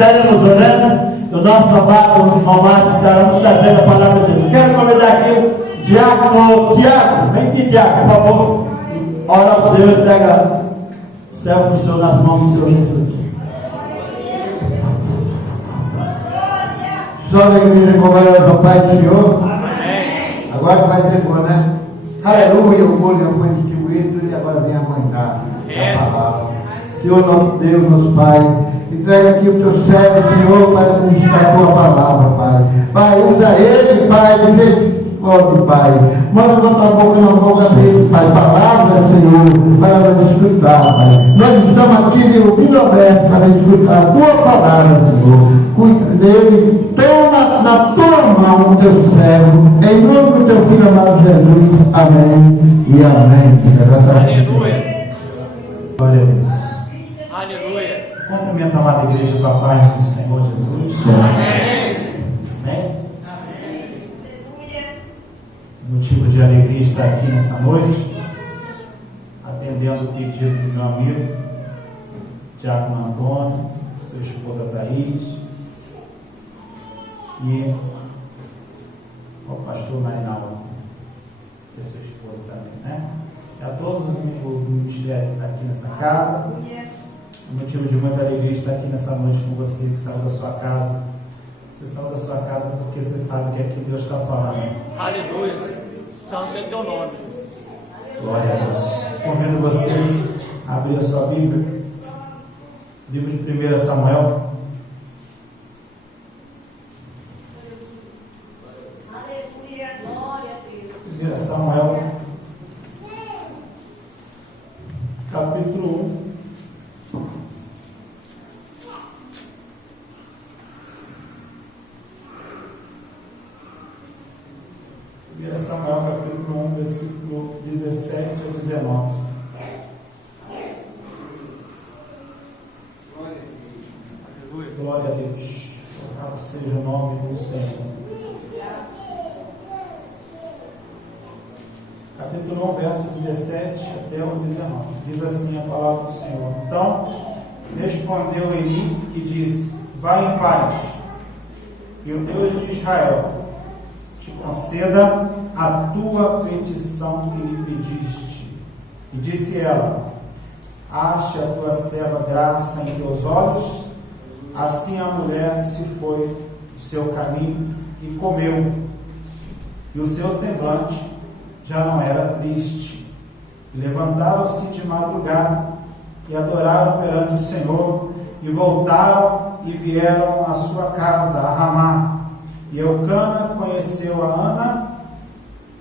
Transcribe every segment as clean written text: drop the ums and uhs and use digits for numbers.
estaremos orando. O nosso amado irmão Márcio estará nos trazendo a palavra de Deus. Quero convidar aqui o diácono Tiago. Vem aqui, Tiago, por favor. Ora ao Senhor, entrega o céu do Senhor nas mãos do Senhor Jesus. Salve a igreja com a do Pai do Senhor. Amém. Agora vai ser bom, né? Aleluia, o bolo já foi distribuído e agora vem a mãe da palavra. Senhor, nosso Deus, nosso Pai, entrega aqui o teu servo, Senhor, para ministrar a tua palavra, Pai. Pai, usa ele, Pai, do jeito que pode, Pai. Manda da tua boca na boca dele, Pai. Palavra, Senhor, para nós escutar, Pai. Nós estamos aqui de ouvido aberto para escutar a tua palavra, Senhor. Cuida dele, toma na tua mão o teu servo, em nome do teu filho amado Jesus. Amém e amém. Aleluia. Glória a Deus. Aleluia. Cumprimento a amada igreja com a paz do Senhor Jesus. Amém. Amém. Motivo de alegria estar aqui nessa noite, atendendo o pedido do meu amigo Diácono Antônio, sua esposa Thaís e o pastor Marinaldo, que é sua esposa também, né? E a todos o ministério que está aqui nessa casa. Motivo de muita alegria estar aqui nessa noite com você que saiu da sua casa. Você saiu da sua casa porque você sabe que aqui Deus está falando. Aleluia. Santo é teu nome. Glória a Deus. Convido você a abrir a sua Bíblia. Livro de 1 Samuel. Aleluia. Glória a Deus. 1 Samuel. Capítulo 1. Samuel capítulo 1, versículo 17 a 19. Glória a Deus. Louvado seja o nome do Senhor. Capítulo 1, verso 17 até o 19. Diz assim a palavra do Senhor. Então respondeu Eli e disse: vai em paz, e o Deus de Israel te conceda a tua petição que lhe pediste. E disse ela: ache a tua serva graça em teus olhos. Assim a mulher se foi do seu caminho e comeu, e o seu semblante já não era triste. Levantaram-se de madrugada e adoraram perante o Senhor, e voltaram e vieram à sua casa, a Ramá. E Eucana conheceu a Ana,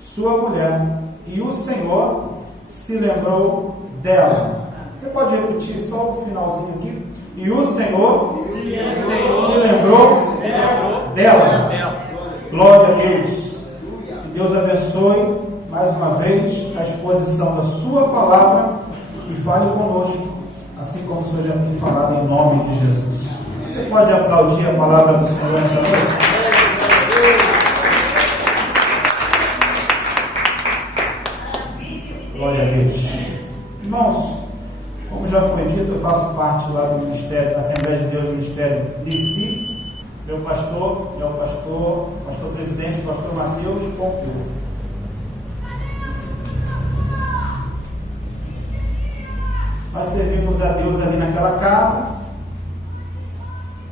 sua mulher, e o Senhor se lembrou dela. Você pode repetir só o finalzinho aqui? E o Senhor se lembrou dela. Glória a Deus. Que Deus abençoe mais uma vez a exposição da sua palavra e fale conosco, assim como o Senhor já tem falado, em nome de Jesus. Você pode aplaudir a palavra do Senhor nessa noite? Glória a Deus. Irmãos, como já foi dito, eu faço parte lá do Ministério, da Assembleia de Deus, do Ministério de Recife. Meu pastor é o pastor presidente, o pastor Mateus Pompeu. Nós servimos a Deus ali naquela casa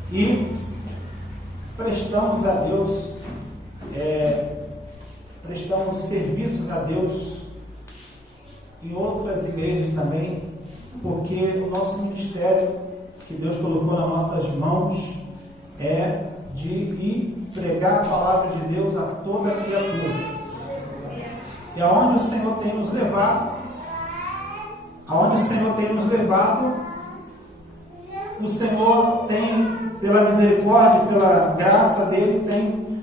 e prestamos a Deus, prestamos serviços a Deus em outras igrejas também, porque o nosso ministério que Deus colocou nas nossas mãos é de ir pregar a palavra de Deus a toda criatura. E aonde o Senhor tem nos levado, o Senhor tem, pela misericórdia, pela graça dele, tem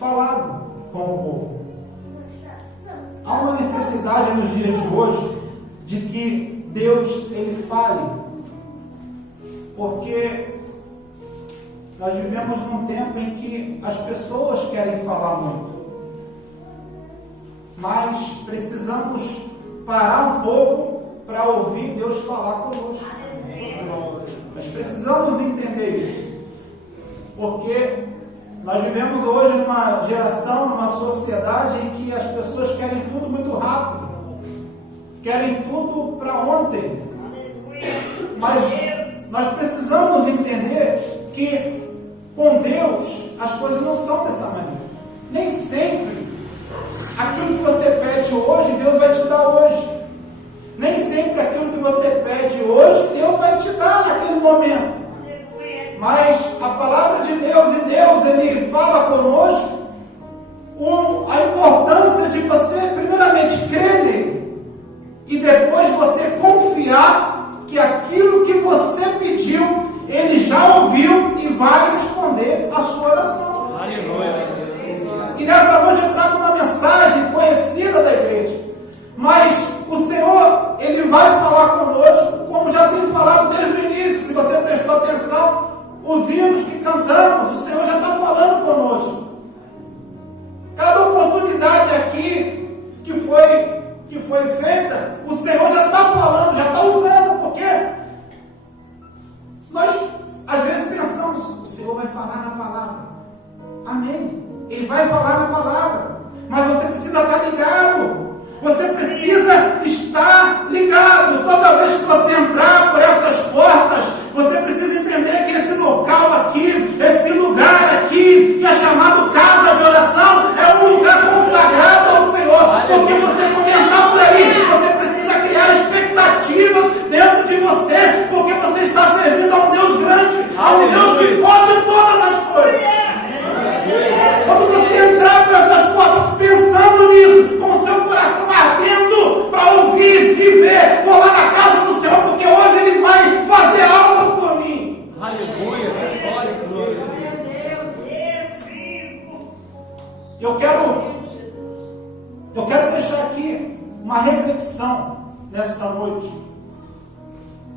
falado com o povo. Há uma necessidade nos dias de hoje de que Deus ele fale, porque nós vivemos num tempo em que as pessoas querem falar muito, mas precisamos parar um pouco para ouvir Deus falar conosco. Nós precisamos entender isso. Porque nós vivemos hoje numa geração, numa sociedade em que as pessoas querem tudo muito rápido, querem tudo para ontem. Mas nós precisamos entender que com Deus as coisas não são dessa maneira. Nem sempre aquilo que você pede hoje, Deus vai te dar hoje. Nem sempre aquilo que você pede hoje, Deus vai te dar naquele momento. Mas a palavra de Deus, e Deus, Ele fala conosco a importância de você, primeiramente, crer nele, e depois você confiar que aquilo que você pediu, Ele já ouviu e vai responder a sua oração. Aleluia. E nessa noite eu trago uma mensagem conhecida da igreja, mas o Senhor, Ele vai falar conosco, como já tem falado desde o início. Se você prestou atenção, os hinos que cantamos, o Senhor já está falando conosco. Cada oportunidade aqui que foi feita, o Senhor já está falando, já está usando, porque nós às vezes pensamos, o Senhor vai falar na palavra. Amém. Ele vai falar na palavra, mas você precisa estar ligado. Você precisa estar ligado. Toda vez que você entrar por essas portas, você precisa entender que esse local aqui, esse lugar aqui, que é chamado casa de oração, é um lugar consagrado ao Senhor. Porque você, quando entrar por ali, você precisa criar expectativas dentro de você, porque você está servindo a um Deus grande, a um Deus que pode todas as coisas. Quando você entrar por essas portas pensando nisso, com o seu coração ardendo para ouvir e ver, vou lá na casa do Senhor, porque hoje Ele vai fazer algo por mim. Aleluia. Glória, glória. Eu quero deixar aqui uma reflexão nesta noite.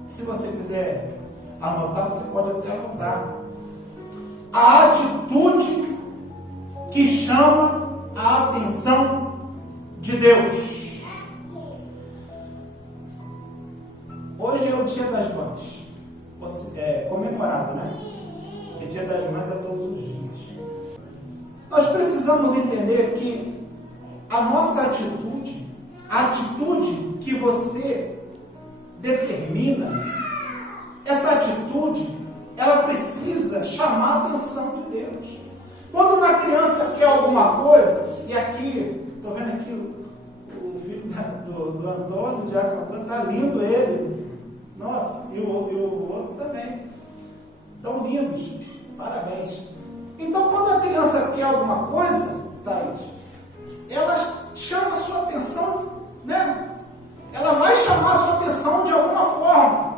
Se você quiser anotar, você pode até anotar. A atitude que chama a atenção de Deus. Hoje é o Dia das Mães, é comemorado, né? Porque Dia das Mães é todos os dias. Nós precisamos entender que a nossa atitude, a atitude que você determina, essa atitude, ela precisa chamar a atenção de Deus. Quando uma criança quer alguma coisa, e aqui, estou vendo aqui o filho do Antônio, o Diácono Antônio, está lindo ele. Nossa, e o outro também. Estão lindos. Parabéns. Então, quando a criança quer alguma coisa, Thaís, ela chama a sua atenção, né? Ela vai chamar a sua atenção de alguma forma.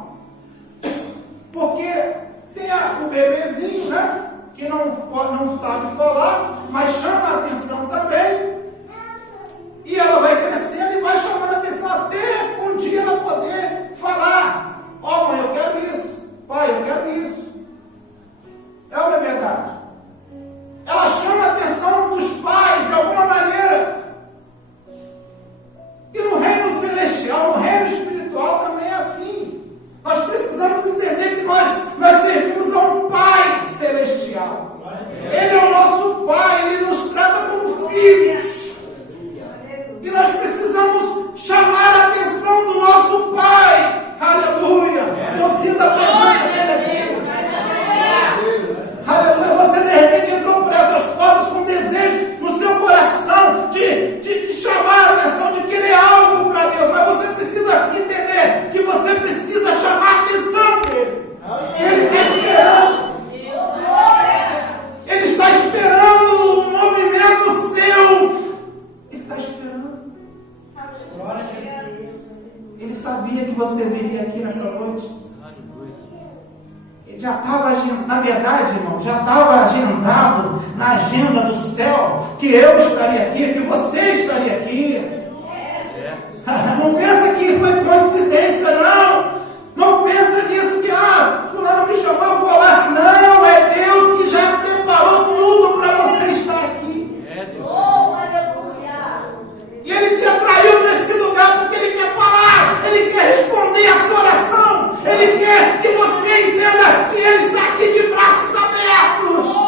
Porque tem o bebezinho, né? Que não sabe falar, mas chama a atenção também. E ela vai crescendo e vai chamando a atenção até um dia ela poder falar: ó, mãe, eu quero isso. Pai, eu quero isso. É uma verdade. Ela chama a atenção dos pais de alguma maneira. E no reino celestial, no reino espiritual também é assim. Nós precisamos entender que nós servimos a um Pai celestial. Ele é o nosso Pai, Ele nos trata como filhos. E nós precisamos chamar a atenção do nosso Pai. Aleluia! Eu sinto a presença dele aqui. Aleluia! Você de repente entrou por essas portas com desejo no seu coração de chamar a atenção, de querer algo para Deus. Mas você precisa entender que você precisa chamar a atenção dele. Ele está esperando. Ele está esperando um movimento seu. Ele está esperando. Ele sabia que você viria aqui nessa noite. Ele já estava agendado, na verdade, irmão, já estava agendado na agenda do céu que eu estaria aqui, que você estaria aqui. Não pensa que foi coincidência, não. Não pensa nisso que, fulano me chamou, eu vou falar. Não, é Deus que já preparou tudo para você estar aqui. E Ele te atraiu para esse lugar porque Ele quer falar, Ele quer responder a sua oração, Ele quer que você entenda que Ele está aqui de braços abertos.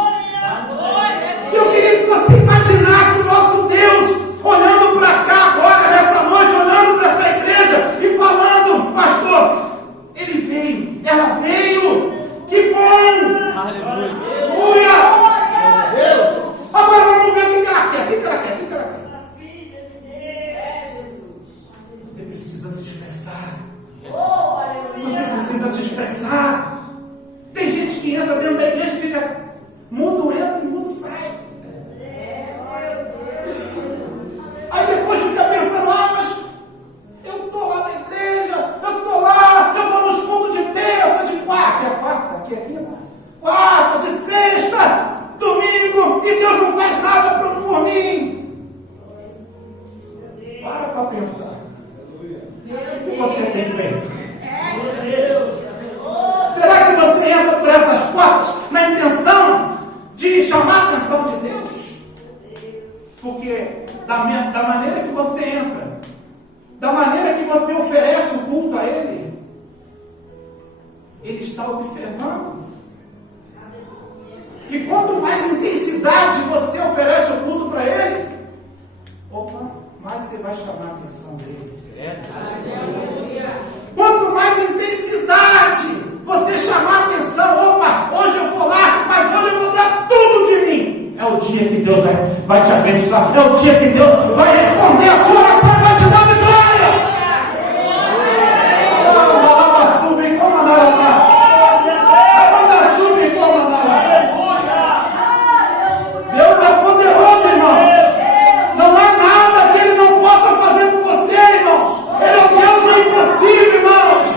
para pensar. O que você tem feito? Será que você entra por essas portas na intenção de chamar a atenção de Deus? Porque da maneira que você entra, da maneira que você oferece o culto a Ele, Ele está observando. E quanto mais intensidade você oferece o culto para Ele, mais você vai chamar a atenção dele. Quanto mais intensidade você chamar a atenção, hoje eu vou lá, mas hoje eu vou dar tudo de mim. É o dia que Deus vai te abençoar. É o dia que Deus vai responder a sua oração e vai te dar vitória. Deus é poderoso, irmãos. Não há nada que Ele não possa fazer por você, irmãos. Ele é o Deus do impossível, irmãos.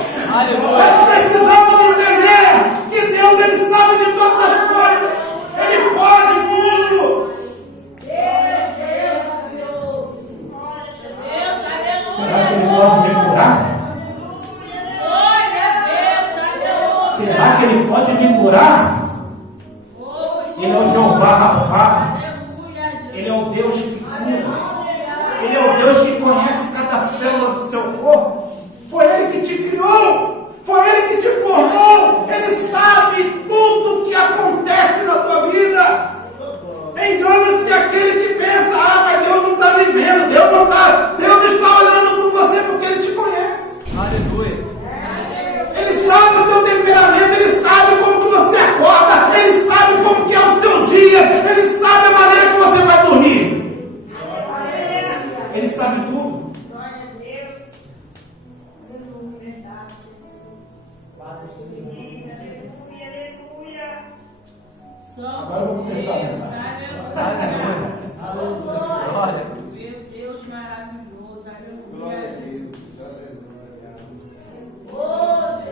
Nós precisamos entender que Deus, Ele sabe de todas as coisas. Ele pode tudo. Será que Ele pode me curar? Será que Ele pode me curar? Ele é o Jeová Rafa. Ele é o Deus que cura. Ele é o Deus que conhece cada célula do seu corpo. Foi Ele que te criou. Foi Ele que te formou. Ele sabe tudo o que acontece na tua vida. Engana-se aquele que pensa: mas Deus não está me vendo. Deus não está. Deus está olhando por você porque Ele te conhece. Aleluia. Ele sabe o teu temperamento. Ele sabe como que você acorda. Ele sabe como que é o seu dia. Ele sabe a maneira que você vai dormir. Ele sabe tudo. Agora eu vou começar a mensagem. Glória. Meu Deus maravilhoso, Glória a aleluia. Deus.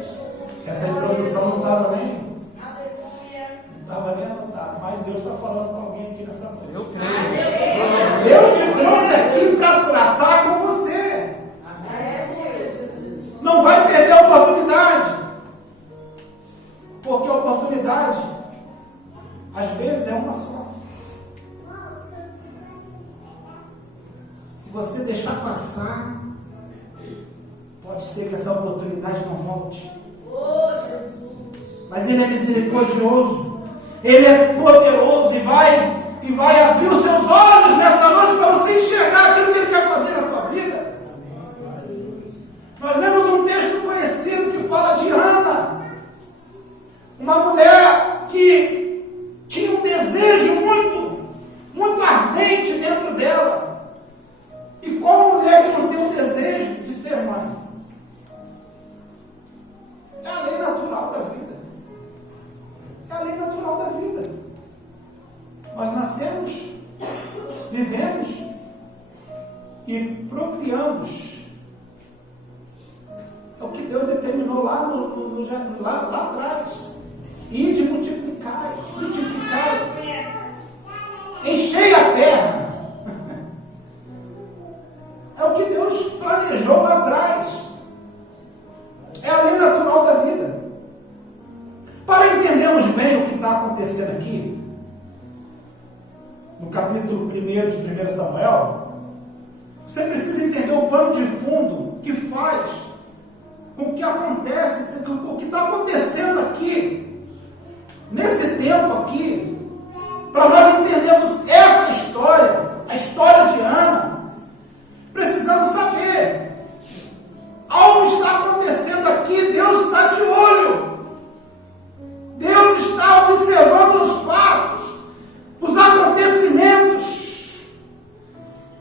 Essa introdução não estava nem. Não estava nem anotada. Mas Deus está falando com alguém aqui nessa noite. Eu creio. Deus te trouxe aqui para tratar com você. Não vai perder a oportunidade. Porque a oportunidade, às vezes, é uma só. Se você deixar passar, pode ser que essa oportunidade não volte. Mas Ele é misericordioso. Ele é poderoso e vai abrir os seus olhos nessa noite para você enxergar aquilo que Ele quer fazer na tua vida. Nós lemos um texto conhecido que fala de Ana, uma mulher que tinha um desejo muito ardente dentro dela. E qual mulher que não tem um desejo de ser mãe? É a lei natural da vida. É a lei natural da vida. Nós nascemos, vivemos e procriamos. É o que Deus determinou lá atrás. E de multiplicar, enchei a terra. É o que Deus planejou lá atrás. É a lei natural da vida. Para entendermos bem o que está acontecendo aqui, no capítulo 1 de 1 Samuel, você precisa entender o pano de fundo que faz com que acontece, o que está acontecendo aqui, nesse tempo aqui, para nós entendermos essa história, a história de Ana, precisamos saber, algo está acontecendo aqui, Deus está de olho, Deus está observando os fatos, os acontecimentos,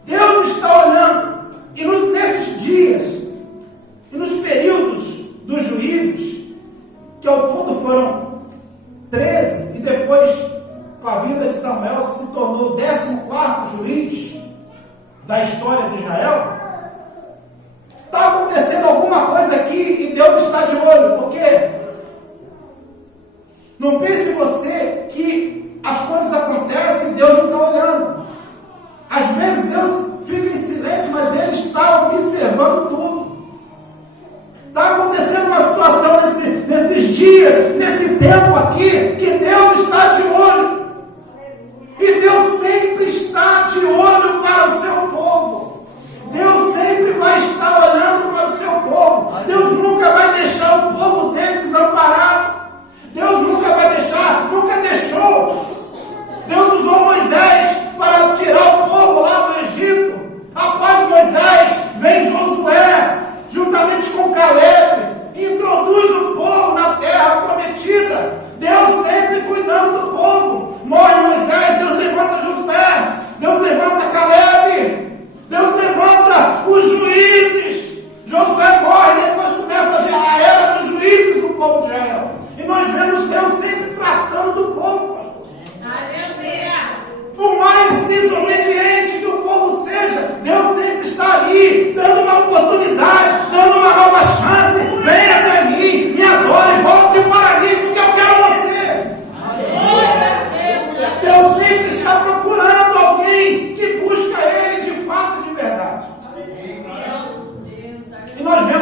Deus está olhando, e nesses dias, e nos períodos dos juízes, que ao todo foram 13, e depois, com a vida de Samuel, se tornou o 14º juiz,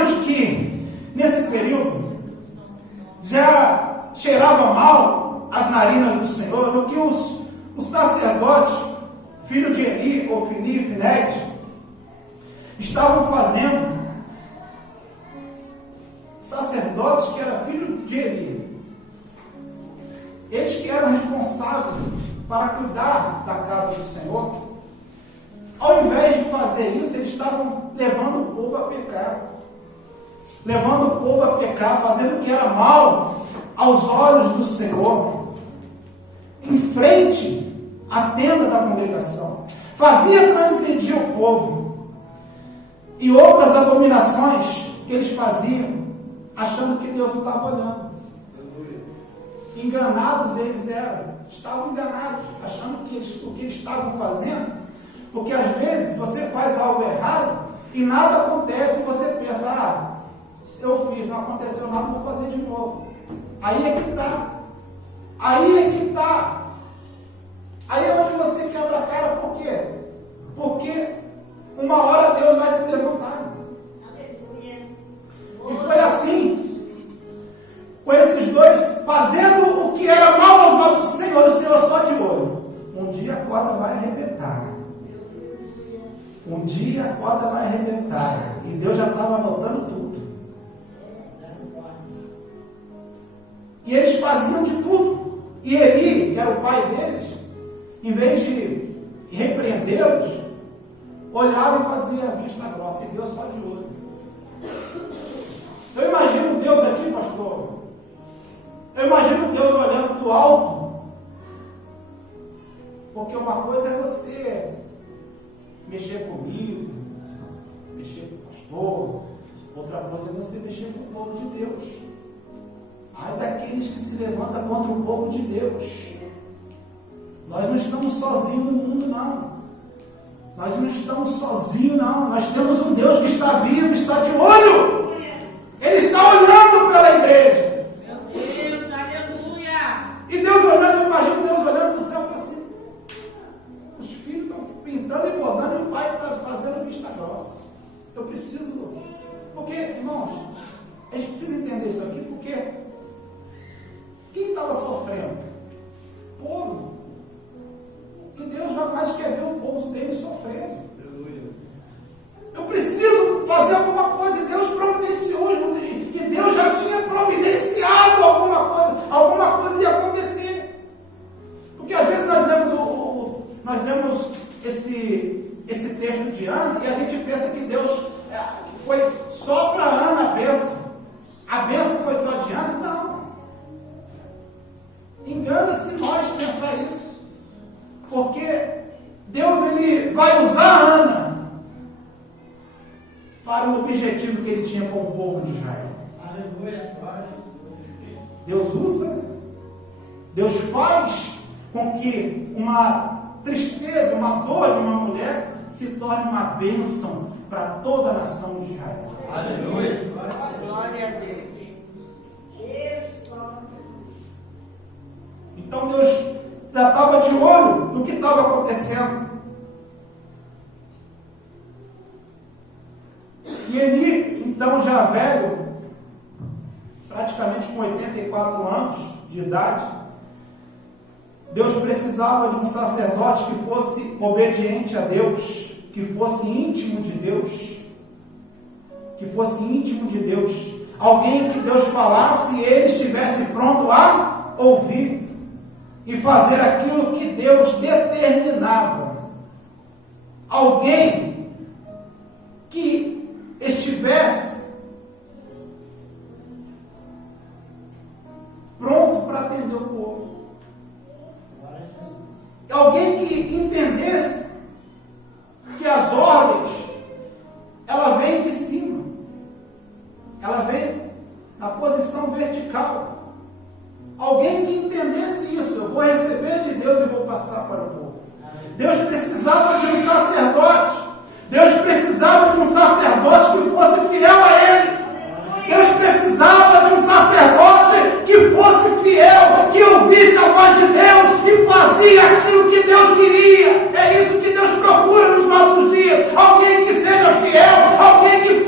vemos que nesse período já cheirava mal as narinas do Senhor, do que os sacerdotes, filho de Eli, ou Ofni e Finéias, estavam fazendo. Sacerdotes que eram filho de Eli, eles que eram responsáveis para cuidar da casa do Senhor, ao invés de fazer isso, eles estavam levando o povo a pecar. Levando o povo a pecar, fazendo o que era mal aos olhos do Senhor, em frente à tenda da congregação. Fazia transgredir o povo. E outras abominações que eles faziam, achando que Deus não estava olhando. Enganados eles eram. Estavam enganados, achando que o que eles estavam fazendo. Porque às vezes você faz algo errado e nada acontece e você pensa, eu fiz, não aconteceu nada, vou fazer de novo. Aí é que está. Aí é que está. Aí é onde você quebra a cara. Por quê? Porque uma hora Deus vai se levantar. E foi assim, com esses dois, fazendo o que era mal aos olhos do Senhor, o Senhor só de olho. Um dia a corda vai arrebentar. Um dia a corda vai arrebentar. E Deus já estava anotando tudo. E eles faziam de tudo. E Eli, que era o pai deles, em vez de repreendê-los, olhava e fazia a vista grossa. E Deus só de olho. Eu imagino Deus aqui, pastor. Eu imagino Deus olhando do alto. Porque uma coisa é você mexer comigo, mexer com o pastor. Outra coisa é você mexer com o povo de Deus. Ai daqueles que se levantam contra o povo de Deus. Nós não estamos sozinhos no mundo, não. Nós não estamos sozinhos, não. Nós temos um Deus que está vivo, está de olho. Ele está olhando pela igreja. Meu Deus, aleluia. E Deus olhando, eu imagino Deus olhando para o céu e falando assim, os filhos estão pintando e bordando e o pai está fazendo vista grossa. Eu preciso... Porque, irmãos, a gente precisa entender isso aqui, porque quem estava sofrendo? O povo. E Deus jamais quer ver o povo dele sofrendo. Eu preciso fazer alguma coisa, e Deus providenciou, e Deus já tinha providenciado alguma coisa ia acontecer. Porque às vezes nós lemos esse texto de Ana, e a gente pensa que Deus foi só para Ana a bênção foi só de Ana. Não. Engana-se nós pensar isso. Porque Deus ele vai usar Ana para o objetivo que ele tinha com o povo de Israel. Deus usa, Deus faz com que uma tristeza, uma dor de uma mulher se torne uma bênção para toda a nação de Israel. Aleluia. Glória a Deus. Então Deus já estava de olho no que estava acontecendo. E Eli, então já velho, praticamente com 84 anos de idade, Deus precisava de um sacerdote que fosse obediente a Deus, que fosse íntimo de Deus, alguém que Deus falasse e ele estivesse pronto a ouvir e fazer aquilo que Deus determinava. Alguém que estivesse pronto para atender o povo. Alguém que entendesse que as ordens, ela vem de cima. Ela vem na posição vertical. Alguém que entendesse isso. Eu vou receber de Deus e vou passar para o povo. Deus precisava de um sacerdote. Deus precisava de um sacerdote que fosse fiel a Ele. Deus precisava de um sacerdote que fosse fiel, que ouvisse a voz de Deus e fazia aquilo que Deus queria. É isso que Deus procura nos nossos dias. Alguém que seja fiel, alguém que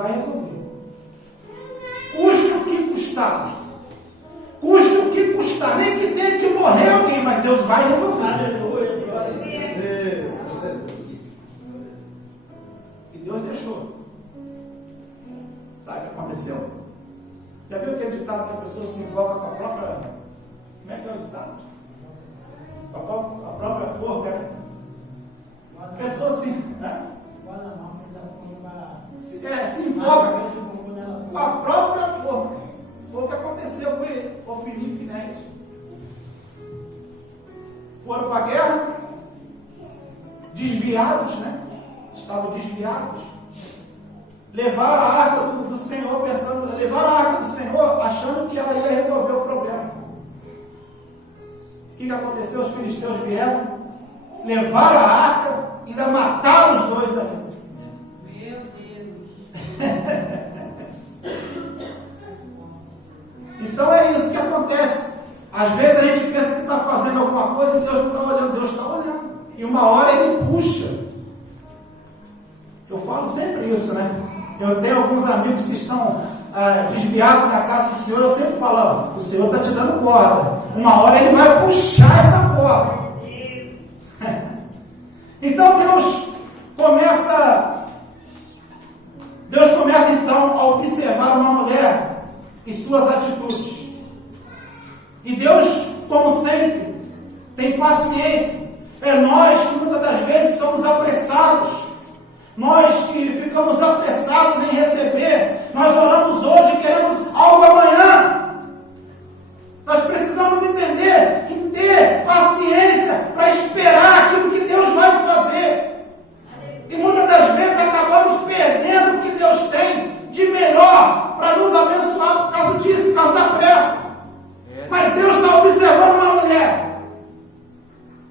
vai resolver. Custe o que custar. Custe o que custar. Nem que tenha que morrer alguém, mas Deus vai resolver. Aleluia, glória a Deus. E Deus deixou. Sabe o que aconteceu? Já viu aquele ditado que a pessoa se invoca com a própria... Como é que é o ditado? A própria forca, né? A pessoa assim, né? Se invoca com a própria forca. Foi o que aconteceu com o Filipe e Inés. Foram para a guerra, desviados, né? Estavam desviados. Levaram a arca do Senhor, levaram a arca do Senhor achando que ela ia resolver o problema. O que aconteceu? Os filisteus vieram, levaram a arca e ainda mataram os dois ali. Meu Deus. Então é isso que acontece. Às vezes a gente pensa que está fazendo alguma coisa e Deus não está olhando. Deus está olhando. E uma hora Ele puxa. Eu falo sempre isso, né? Eu tenho alguns amigos que estão desviados na casa do Senhor. Eu sempre falo, o Senhor está te dando corda. Uma hora Ele vai puxar essa corda. Então Deus começa então a observar uma mulher e suas atitudes. E Deus, como sempre, tem paciência. É nós que muitas das vezes somos apressados. Nós que ficamos apressados em receber. Nós oramos hoje e queremos algo amanhã. Nós precisamos entender que ter paciência para esperar aquilo que Deus vai fazer. E muitas das vezes acabamos perdendo o que Deus tem de melhor para nos abençoar por causa disso, por causa da pressa. Mas Deus está observando uma mulher.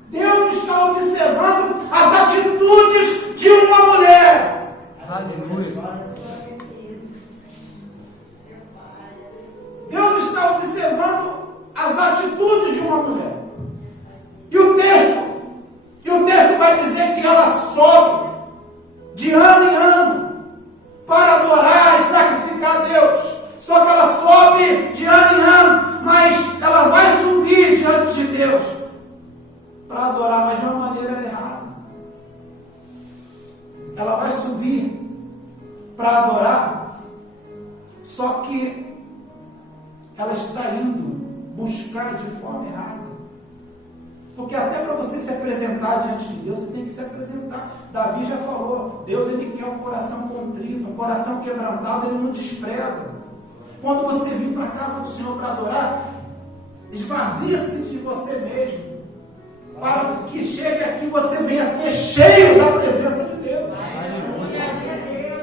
Deus está observando as atitudes de uma mulher. Aleluia. Deus está observando as atitudes de uma mulher. E o texto vai dizer que ela sobe de ano em ano para adorar e sacrificar a Deus. Só que ela sobe de ano em ano, mas ela vai subir diante de Deus para adorar, mas de uma maneira errada. Ela vai subir para adorar, só que ela está indo buscar de forma errada. Porque até para você se apresentar diante de Deus, você tem que se apresentar. Davi já falou, Deus ele quer um coração contrito, um coração quebrantado, ele não despreza. Quando você vir para a casa do Senhor para adorar, esvazie-se de você mesmo, para que chegue aqui você venha ser cheio da presença de Deus.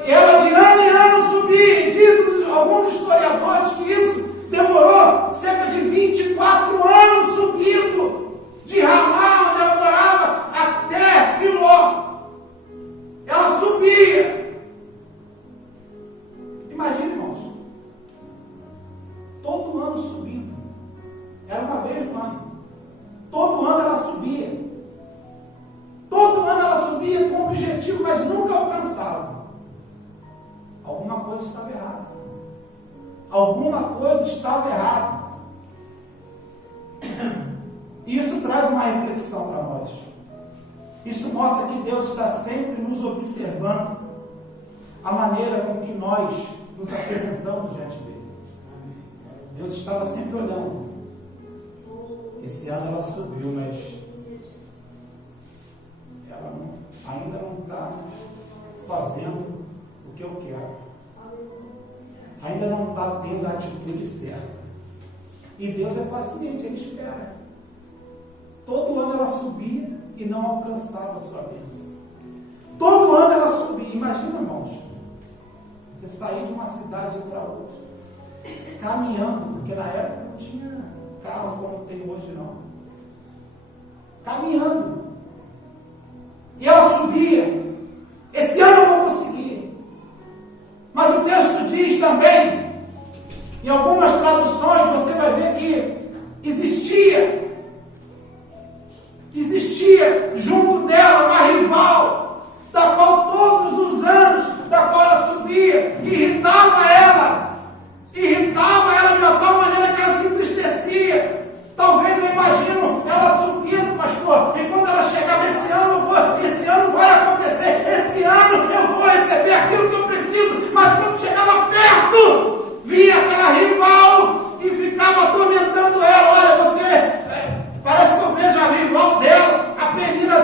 Ela de ano em ano subir, diz alguns historiadores que isso demorou cerca de 24 anos subindo de Ramá, onde ela morava, até Siló. Ela subia. Imagine, irmãos, todo ano subindo. Era uma vez no ano. Todo ano ela subia. Todo ano ela subia com objetivo, mas nunca alcançava. Alguma coisa estava errada. Alguma coisa estava errada. Isso traz uma reflexão para nós. Isso mostra que Deus está sempre nos observando a maneira com que nós nos apresentamos diante dele. Deus estava sempre olhando. Esse ano ela subiu, mas ela ainda não está fazendo o que eu quero. Ainda não está tendo a atitude certa. E Deus é paciente, Ele espera. Todo ano ela subia e não alcançava a sua bênção. Todo ano ela subia. Imagina, irmãos, você sair de uma cidade para outra, caminhando, porque na época não tinha carro como tem hoje, não. Caminhando. E ela subia. Esse ano eu vou conseguir. Mas o texto diz também, em algumas traduções você vai ver que existia junto dela uma rival, da qual todos os anos, da qual ela subia e irritava ela de uma tal maneira que ela se entristecia. Talvez eu imagino ela subindo, pastor, e quando ela chegava, esse ano vai acontecer, esse ano eu vou receber aquilo que eu preciso, mas quando chegava perto, via aquela rival e ficava atormentando ela. Olha, parece que eu vejo a rival dela, a Penina,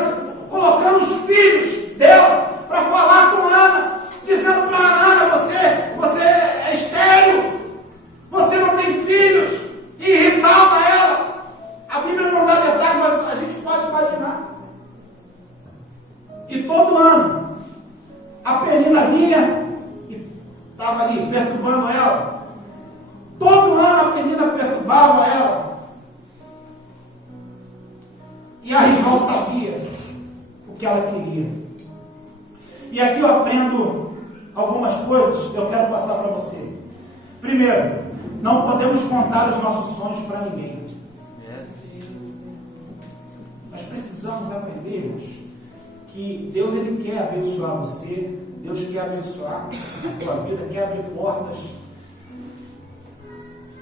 colocando os filhos dela para falar com Ana, dizendo para Ana, você é estéril, você não tem filhos, e irritava ela. A Bíblia não dá detalhe, mas a gente pode imaginar. E todo ano, a Penina vinha e estava ali perturbando ela. Todo ano a Penina perturbava ela. E a rival sabia o que ela queria. E aqui eu aprendo algumas coisas que eu quero passar para você. Primeiro, não podemos contar os nossos sonhos para ninguém. Nós precisamos aprender, irmãos, que Deus ele quer abençoar você, Deus quer abençoar a tua vida, quer abrir portas.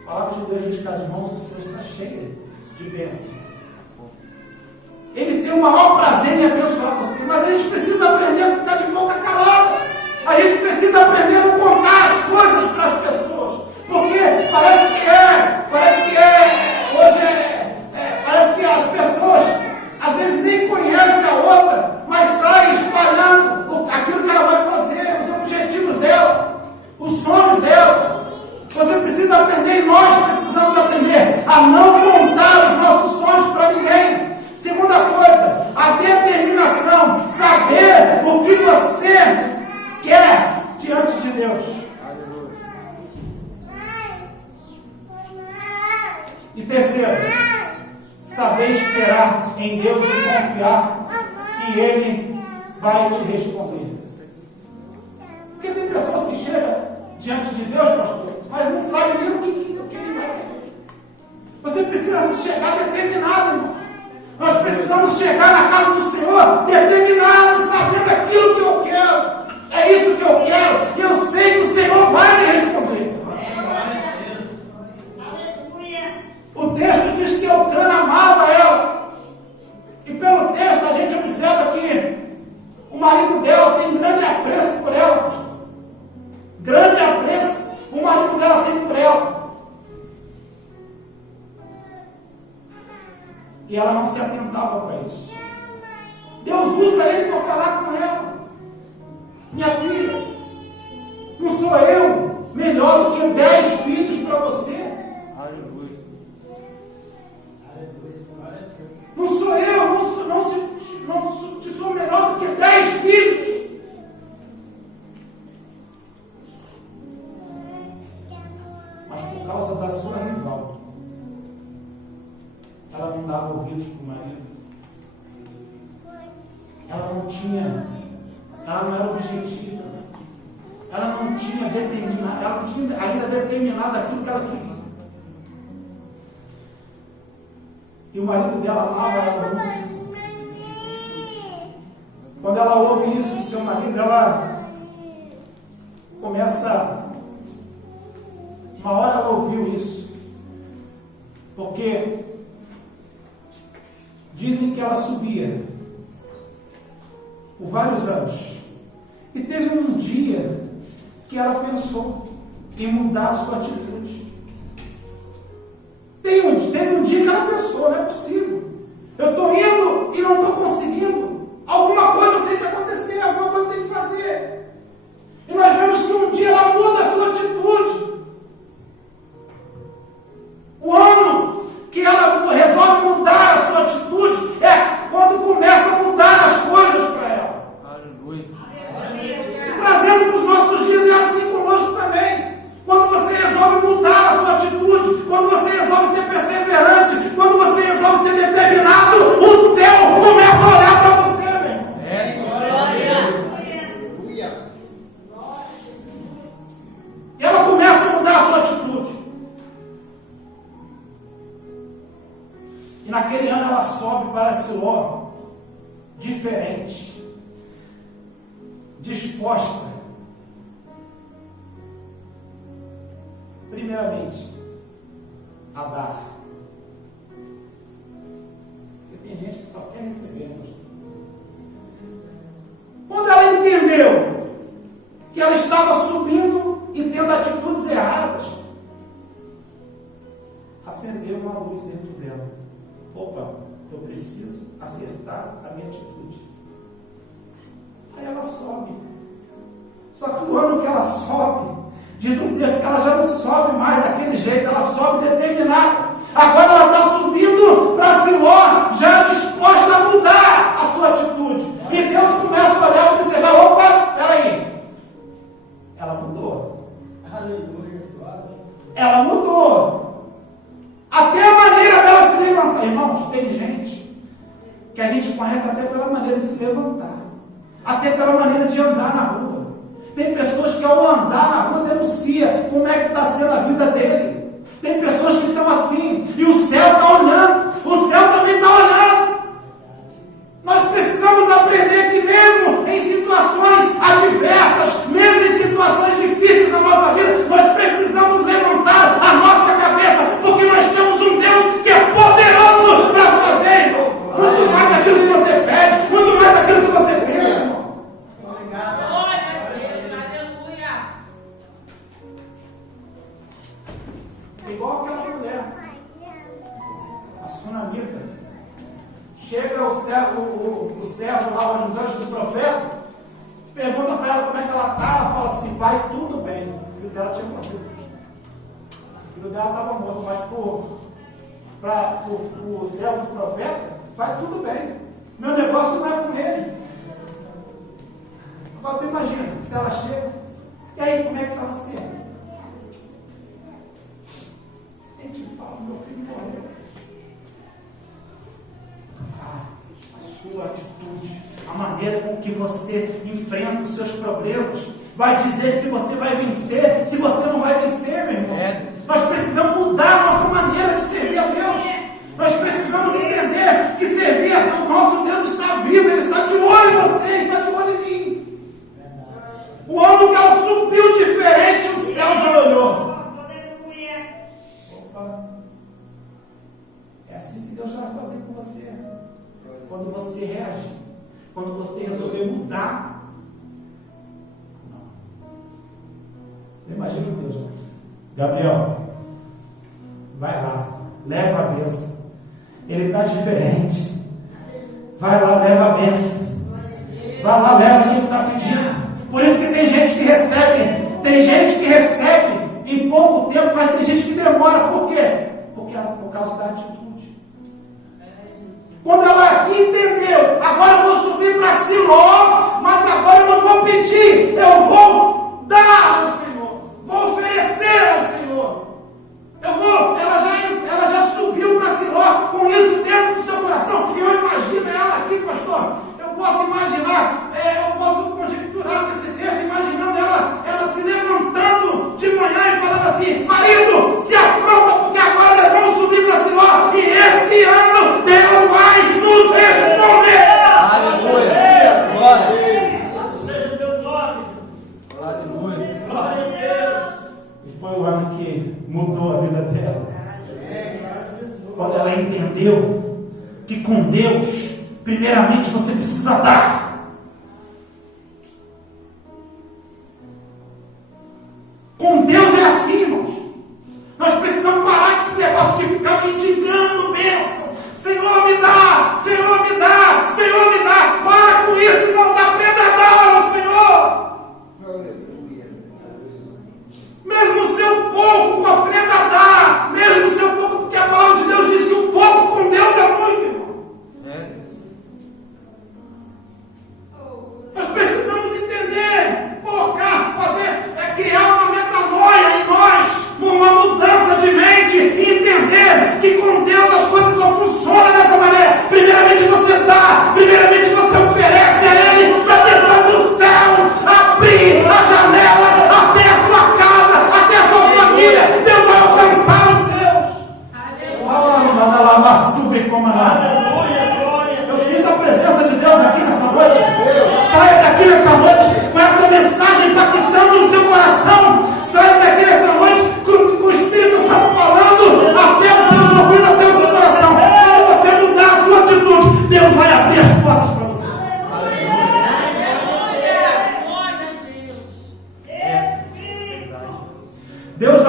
A palavra de Deus diz que as mãos do Senhor está cheia de bênção. Eles têm o maior prazer em abençoar você, mas a gente precisa aprender a ficar de boca calada. A gente precisa aprender a não contar as coisas para as pessoas, porque parece que as pessoas às vezes nem conhecem a outra, mas saem espalhando aquilo que ela vai fazer, os objetivos dela, os sonhos dela. Você precisa aprender, e nós precisamos aprender a não contar os nossos sonhos para ninguém. Segunda coisa, a determinação, saber o que você quer diante de Deus. E terceiro, saber esperar em Deus e confiar que Ele vai te responder. Porque tem pessoas que chegam diante de Deus, pastor, mas não sabem nem o que Ele vai fazer. Você precisa chegar determinado, irmão. Nós precisamos chegar na casa do Senhor determinado, sabendo aquilo que eu quero. É isso que eu quero. E eu sei que o Senhor vai me responder. O texto diz que Eucana amava ela. E pelo texto a gente observa que o marido dela tem grande apreço por ela. Grande apreço o marido dela tem por ela. E ela não se atentava para isso. Deus usa ele para falar com ela. Minha filha, não sou eu melhor do que 10 filhos para você? Não sou eu, não sou melhor do que 10 filhos. Mas por causa da sua rival, ela não dava ouvidos para o marido. Ela não era objetiva. Ela não tinha ainda determinado aquilo que ela queria. E o marido dela amava ela muito. Quando ela ouve isso do seu marido, ela começa. Uma hora ela ouviu isso. Porque dizem que ela subia por vários anos. E teve um dia que ela pensou em mudar a sua atitude. Teve um dia que ela pensou, não é possível. Eu estou indo e não estou conseguindo. Alguma coisa tem que acontecer, alguma coisa tem que fazer. E nós vemos que um dia ela muda a sua atitude. O ano que ela resolve mudar a sua atitude é quando começa a mudar as coisas para ela. Aleluia. E trazendo para os nossos dias é assim conosco também. Quando você resolve mudar a sua atitude, quando você resolve ser perseverante, quando você resolve ser determinado, o céu começa a olhar para você, meu irmão. E ela começa a mudar a sua atitude. E naquele ano ela sobe para Siló, diferente, disposta primeiramente, a dar. Porque tem gente que só quer receber. Quando ela entendeu que ela estava subindo e tendo atitudes erradas, acendeu uma luz dentro dela. Opa, eu preciso acertar a minha atitude. Aí ela sobe. Só que o ano que ela sobe, diz um texto que ela já não sobe mais daquele jeito, ela sobe determinada. Agora ela está subindo para Siló, já disposta a mudar a sua atitude. E Deus começa a olhar e observar, opa, peraí. Ela mudou. Ela mudou. Até a maneira dela se levantar. Irmãos, tem gente que a gente conhece até pela maneira de se levantar. Até pela maneira de andar na rua. Tem pessoas que ao andar na rua denuncia como é que está sendo a vida dele. Tem pessoas que são assim. E o céu está olhando. O céu também está olhando. Nós precisamos aprender que mesmo em situações adversas, mesmo em situações difíceis na nossa vida, nós precisamos levantar a nossa cabeça, porque nós temos um Deus que é poderoso para fazer, irmão. Muito mais daquilo que você pede, muito mais daquilo que você pensa, irmão. Glória a Deus, aleluia. Igual aquela mulher, a sunamita. Chega o servo lá, o ajudante do profeta, pergunta para ela como é que ela está, ela fala assim, vai tudo bem. O filho dela tinha morrido. O filho dela estava morto, mas para o servo do profeta, vai tudo bem. Meu negócio não é com ele. Agora tu imagina, se ela chega, e aí, como é que está você? A gente fala, meu filho morreu. A sua atitude, a maneira com que você enfrenta os seus problemas, vai dizer se você vai vencer, se você não vai vencer, meu irmão. Nós precisamos mudar a nossa maneira de servir a Deus. Nós precisamos entender que servir a Deus, nosso Deus está vivo, Ele está de olho em você, está de olho em mim. O ano que ela subiu diferente, o céu já olhou. Opa. É assim que Deus vai fazer com você. Quando você reagir, quando você resolver mudar. Não imagina Deus, né? Gabriel, vai lá, leva a bênção. Ele está diferente. Vai lá, leva a bênção. Vai lá, leva quem está pedindo. Por isso que tem gente que recebe em pouco tempo, mas tem gente que demora. Por quê? Por causa da atitude. Quando ela entendeu, agora eu vou subir para Siló, mas agora eu não vou pedir, eu vou dar ao Senhor, vou oferecer ao Senhor. Ela já subiu para Siló com isso dentro do seu coração. E eu imagino ela aqui, pastor. Eu posso imaginar, eu posso conjecturar nesse texto, imaginando ela se levantando de manhã e falando assim: marido, se apronta, porque agora nós vamos subir para Siló. E esse ano Deus vai nos responder. Aleluia. Glória a Deus. Seja teu nome. Aleluia. Glória a Deus. E foi o ano que mudou a vida dela. Quando ela entendeu que com Deus, primeiramente você precisa dar. Com Deus é assim, irmãos. Nós precisamos parar com esse negócio de ficar mendigando bênção. Senhor, me dá! Senhor, me dá! Senhor, me dá! Para com isso, irmãos. Aprenda a dar ao Senhor. Mesmo o seu pouco, aprenda a dar. Mesmo o seu pouco, porque a palavra de Deus diz que o pouco com Deus é muito, irmão. Nós precisamos entender, colocar, fazer, criar uma metanoia.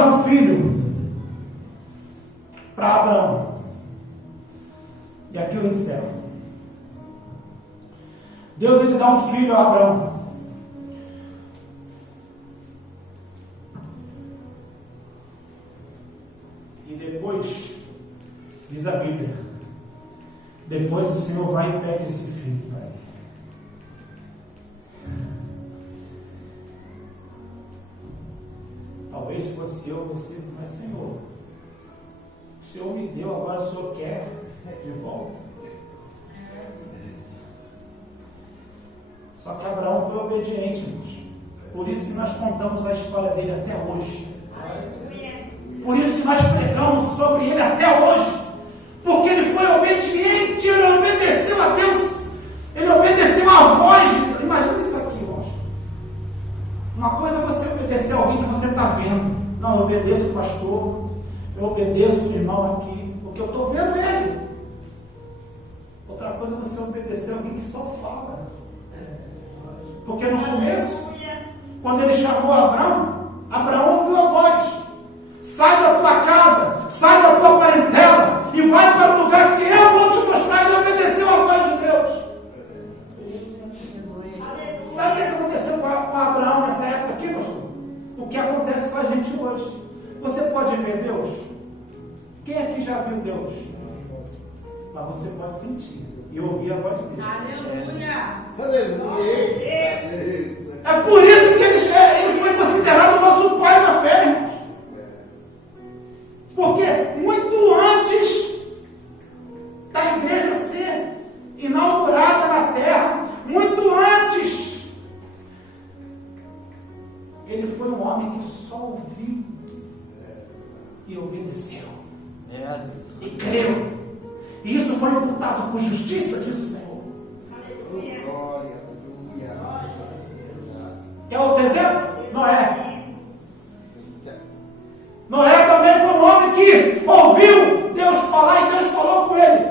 dá um filho para Abraão. E aqui eu encerro. Deus, ele dá um filho a Abraão. E depois, diz a Bíblia, depois o Senhor vai e pega esse filho para ele. Talvez se fosse eu, você, mas Senhor, o Senhor me deu, agora o Senhor quer de volta. Só que Abraão foi obediente, irmãos. Por isso que nós contamos a história dele até hoje. Por isso que nós pregamos sobre ele até hoje. Porque ele foi obediente, ele obedeceu a Deus, ele obedeceu a voz. Imagina isso aqui, irmãos. Uma coisa é você obedecer a alguém que você está vendo. Não, eu obedeço o pastor, eu obedeço o irmão aqui, porque eu estou vendo ele. Outra coisa é você obedecer a alguém que só fala. Porque no começo, quando ele chamou Abraão, Abraão ouviu a voz. Sai da tua casa, sai da tua parentela e vai para o lugar que eu vou te mostrar. Ele obedeceu a voz de Deus. Sabe o que aconteceu com Abraão nessa época aqui, pastor? O que acontece com a gente hoje. Você pode ver Deus? Quem aqui já viu Deus? Mas você pode sentir e ouvir a voz de Deus. Aleluia! É por isso que ele foi considerado o nosso pai da fé, irmãos. Porque muito antes da igreja ser inaugurada na terra, muito antes, ele foi um homem que só ouviu e obedeceu. E creu. E isso foi imputado por justiça, diz o Senhor. Quer outro exemplo? Noé. Noé também foi um homem que ouviu Deus falar e Deus falou com ele.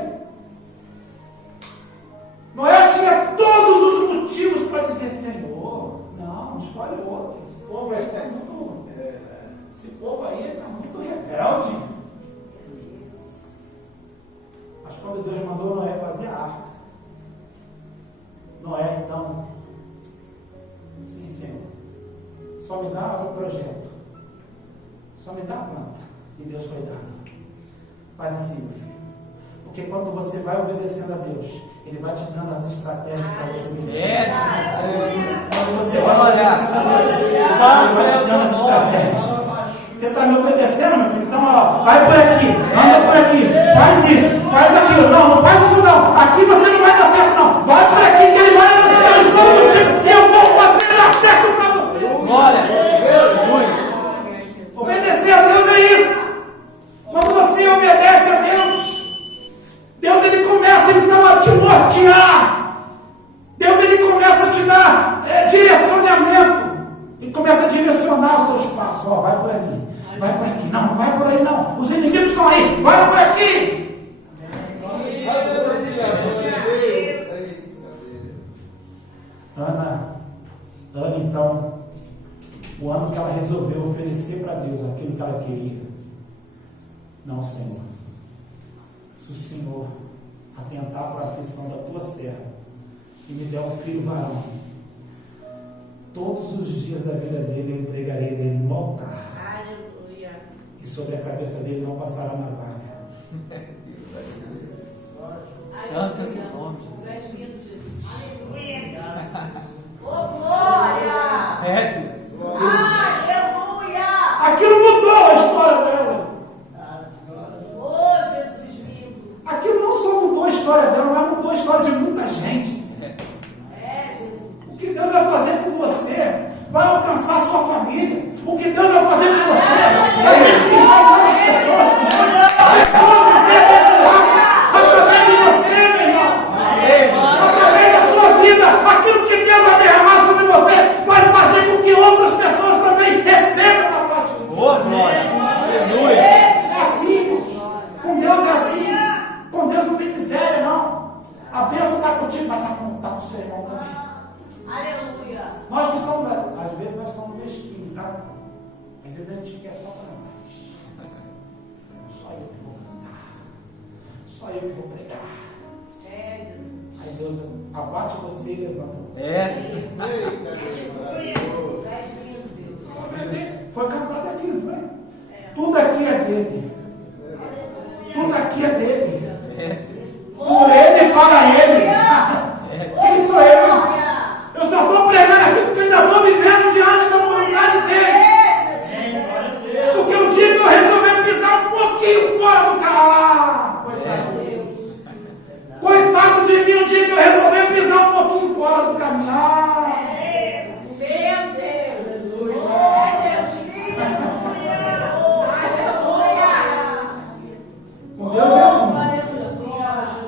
Noé tinha todos os motivos para dizer: Senhor, não, escolhe outro. Esse povo aí é muito. Esse povo aí é muito rebelde. Mas quando Deus mandou Noé fazer a arca, Noé então, sim, Senhor, só me dá o projeto. Só me dá a planta. E Deus foi dando. Faz assim, meu filho. Porque quando você vai obedecendo a Deus, Ele vai te dando as estratégias para você vencer. Quando você vai obedecendo a Deus, Ele vai te dando as estratégias. Você está me obedecendo, meu filho? Então, ó, vai por aqui, anda por aqui, faz isso, faz aquilo. Não, não faz isso não. Aqui você não vai dar certo, não. Vai por aqui que Ele vai. Eu estou contigo e eu vou fazer dar certo para você. Glória! Obedecer a Deus é isso. Quando você obedece a Deus, Deus ele começa então a te nortear. Deus ele começa a te dar direcionamento. Ele começa a direcionar os seus passos. Ó, vai por ali, vai por aqui. Não, não vai por aí não. Os inimigos estão aí. Vai por aqui. Ana então, o ano que ela resolveu oferecer para Deus aquilo que ela queria. Não, Senhor. Se o Senhor atentar para a aflição da tua serva e me der um filho varão, todos os dias da vida dele eu entregarei ele no altar. Aleluia! E sobre a cabeça dele não passará navalha. Santo nome. Glória! É, Deus. Aleluia! Aquilo mudou a história dela. Oh, Jesus lindo! Aquilo não só mudou a história dela, mas mudou a história de muita gente. É, Jesus! O que Deus vai fazer por você vai alcançar a sua família. O que Deus vai fazer por você vai inspirar várias pessoas. Pessoas vão ser abençoadas através de você, meu irmão. Através da sua vida. Aquilo que Deus vai derramar sobre você vai fazer com que outras pessoas também recebam da parte de Deus. Oh, glória! Aleluia! É assim, irmãos. Com Deus é assim. Com Deus não tem miséria, não. A bênção está contigo, mas está com o seu irmão também. Aleluia! Nós que somos, às vezes nós somos mesquinhos, tá? Às vezes a gente quer só para nós. Só eu que vou cantar. Só eu que vou pregar. Aí Deus abate você e levanta. Foi cantado aqui, não foi? Tudo aqui é dele. Tudo aqui é dele. Por ele e para ele. Quem sou eu? Eu só estou pregando aqui porque eu ainda estou vivendo diante da vontade dele. Porque o dia que eu resolver pisar um pouquinho fora do carro, coitado de Deus. Coitado de mim, o dia que eu resolver pisar um pouquinho fora do caminho. Com Deus é assim.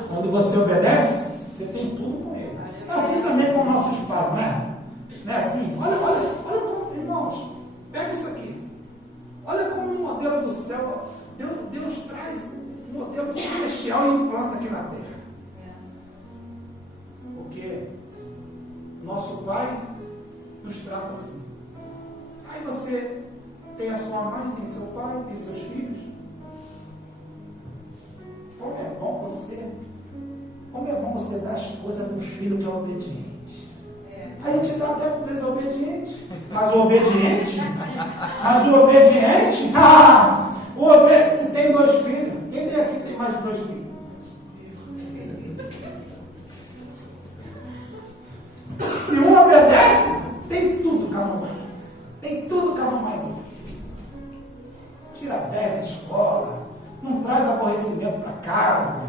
Quando você obedece, você tem tudo com ele. É assim também com nossos pais, não é? Não é assim? Olha como, irmãos, pega isso aqui. Olha como o modelo do céu, Deus traz um modelo celestial e implanta aqui na terra. Porque nosso Pai nos trata assim. Aí você tem a sua mãe, tem seu pai, tem seus filhos. Como é bom você dar as coisas para um filho que é obediente. A gente dá até para o desobediente. Mas o obediente, se tem 2 filhos, quem tem aqui tem mais de 2 filhos? Se um obedece, tem tudo com a mamãe. Tem tudo com a mamãe no filho. Tira 10 da escola, não traz aborrecimento para casa.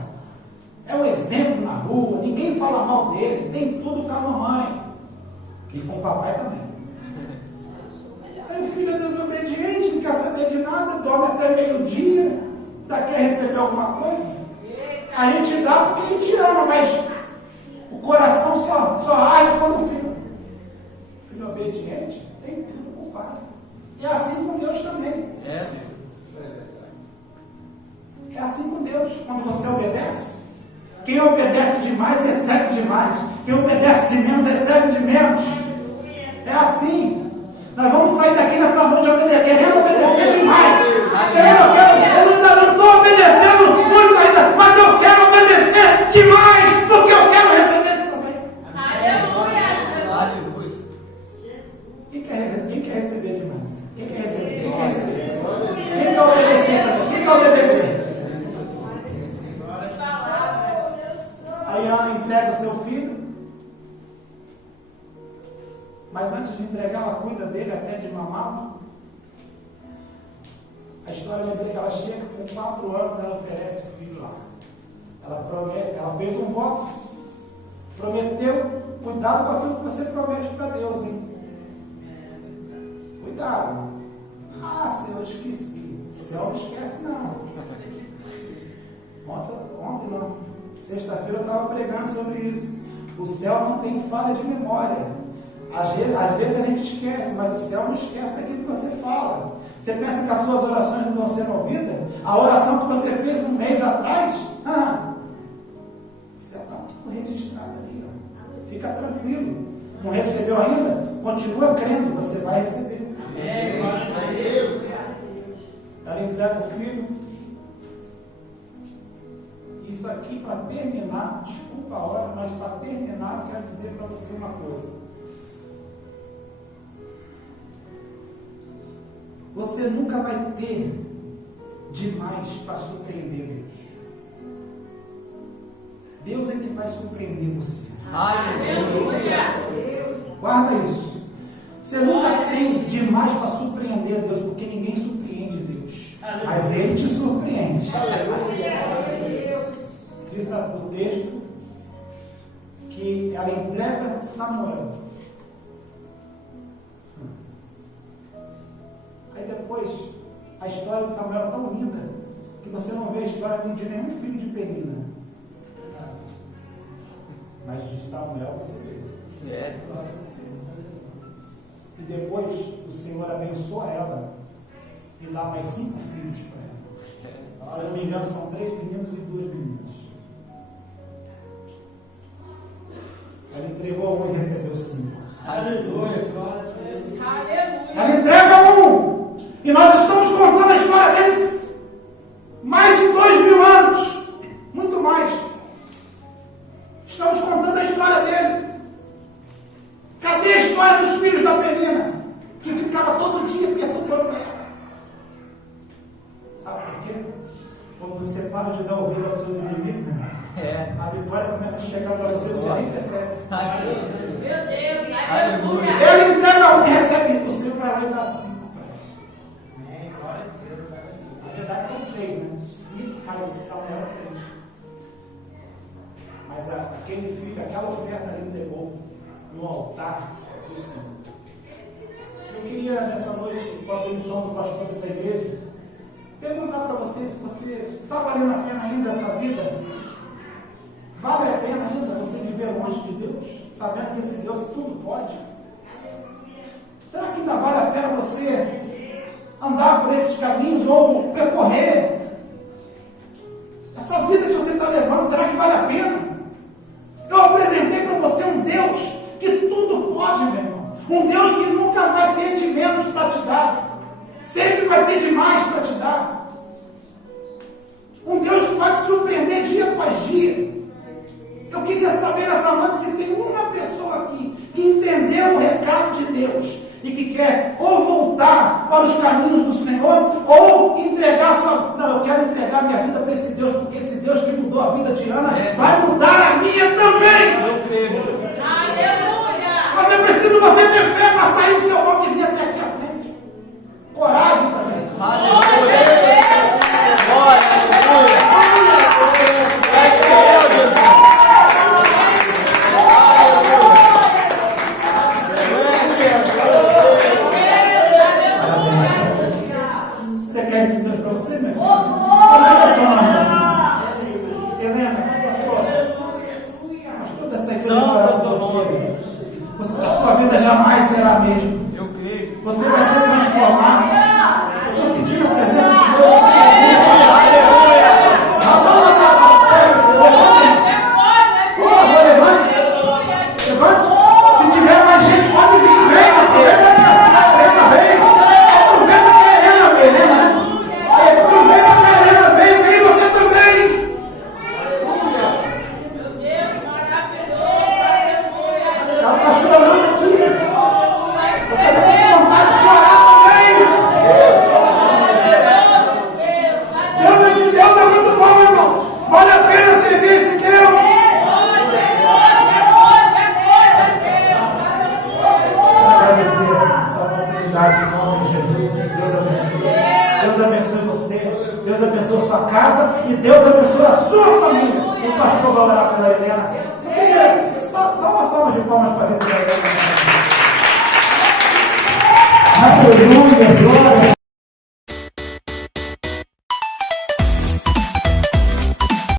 É um exemplo na rua, ninguém fala mal dele, tem tudo com a mamãe. E com o papai também. Aí o filho é desobediente, não quer saber de nada, dorme até meio-dia, quer receber alguma coisa. A gente dá porque a gente ama, mas o coração só arde quando o filho obediente tem tudo com o pai. E é assim com Deus também. É assim com Deus. Quando você obedece, quem obedece demais recebe demais. Quem obedece de menos recebe de menos. É assim. Nós vamos sair daqui nessa noite querendo obedecer demais. Senhor, eu não estou obedecendo muito ainda, mas eu quero obedecer demais, porque eu quero receber isso também. Aleluia. Quem quer receber demais? Quem quer receber? Quem quer receber? Quem quer obedecer também? Quem quer obedecer? Aí Ana entrega o seu filho. Mas antes de entregar, ela cuida dele até de mamá. A história vai dizer que ela chega com 4 anos, ela oferece o filho lá. Ela fez um voto, prometeu. Cuidado com aquilo que você promete para Deus, hein? Cuidado. Senhor, eu esqueci. O céu não esquece, não. Ontem não. Sexta-feira eu estava pregando sobre isso. O céu não tem falha de memória. Às vezes a gente esquece, mas o céu não esquece daquilo que você fala. Você pensa que as suas orações não estão sendo ouvidas? A oração que você fez um mês atrás, o céu está tudo registrado ali. Ó. Fica tranquilo. Não recebeu ainda? Continua crendo, você vai receber. Amém. Ela entrega o filho. Isso aqui para terminar, desculpa a hora, mas para terminar eu quero dizer para você uma coisa. Você nunca vai ter demais para surpreender Deus. Deus é que vai surpreender você. Aleluia! Guarda isso. Você nunca tem demais para surpreender Deus, porque ninguém surpreende Deus. Mas Ele te surpreende. Diz o texto que ela entrega Samuel. Aí depois, a história de Samuel é tão linda que você não vê a história de nenhum filho de Penina. Mas de Samuel você vê. E depois o Senhor abençoa ela e dá mais 5 filhos para ela. Se eu não me engano, são 3 meninos e 2 meninas. Ela entregou 1 e recebeu 5. Aleluia! Ela entrega 1. E nós estamos contando a história deles você para de dar ouvido aos seus inimigos, meu irmão, a vitória começa a chegar para você, você nem percebe. Meu Deus, Aleluia. aleluia. Ele entrega um, recebe o seu, vai lá e dá 5 para ele. Na verdade são 6, né? 5 mais Samuel 6. Mas aquele filho, aquela oferta ele entregou no altar do Senhor. Eu queria nessa noite, com a permissão do pastor dessa igreja, perguntar para você se você está valendo a pena ainda essa vida. Vale a pena ainda você viver longe de Deus, sabendo que esse Deus tudo pode? Será que ainda vale a pena você andar por esses caminhos ou percorrer essa vida que você está levando? Será que vale a pena? Eu apresentei para você um Deus que tudo pode, meu irmão. Um Deus que nunca vai ter de menos para te dar. Sempre vai ter de mais para te dar. Um Deus que vai te surpreender dia após dia. Eu queria saber nessa noite se tem uma pessoa aqui que entendeu o recado de Deus e que quer ou voltar para os caminhos do Senhor ou entregar sua... Não, eu quero entregar minha vida para esse Deus, porque esse Deus que mudou a vida de Ana vai mudar a minha também. Aleluia. Mas é preciso você ter fé para sair do seu banco e vir até aqui à frente. Coragem também. Aleluia. Glória, aleluia. Feche eu, Jesus. Você quer esse Deus para você, meu filho? Como é que é seu nome? Helena, pastor dessa igreja vai orar por você. A sua vida jamais será a mesma. Eu creio. Você vai ser transformado. Eu estou sentindo a presença de Deus. A presença de Deus. Vamos lá, levante. Levante. Se tiver mais gente, pode vir. Vem, aproveita que a Helena veio. Aproveita que a Helena veio, Helena, né? Aproveita que a Helena veio, vem você também. Ela está chorando aqui. Eu também tenho vontade de chorar também. Esse Deus é muito bom, irmãos. Vale a pena servir esse Deus. Agradecer essa oportunidade em nome de Jesus. Deus abençoe. Deus abençoe você. Deus abençoe a sua casa. E Deus abençoe a sua família. O pastor vai orar pela Helena. Eu queria só dar uma salva de palmas para a vida da Helena. Aleluia, glória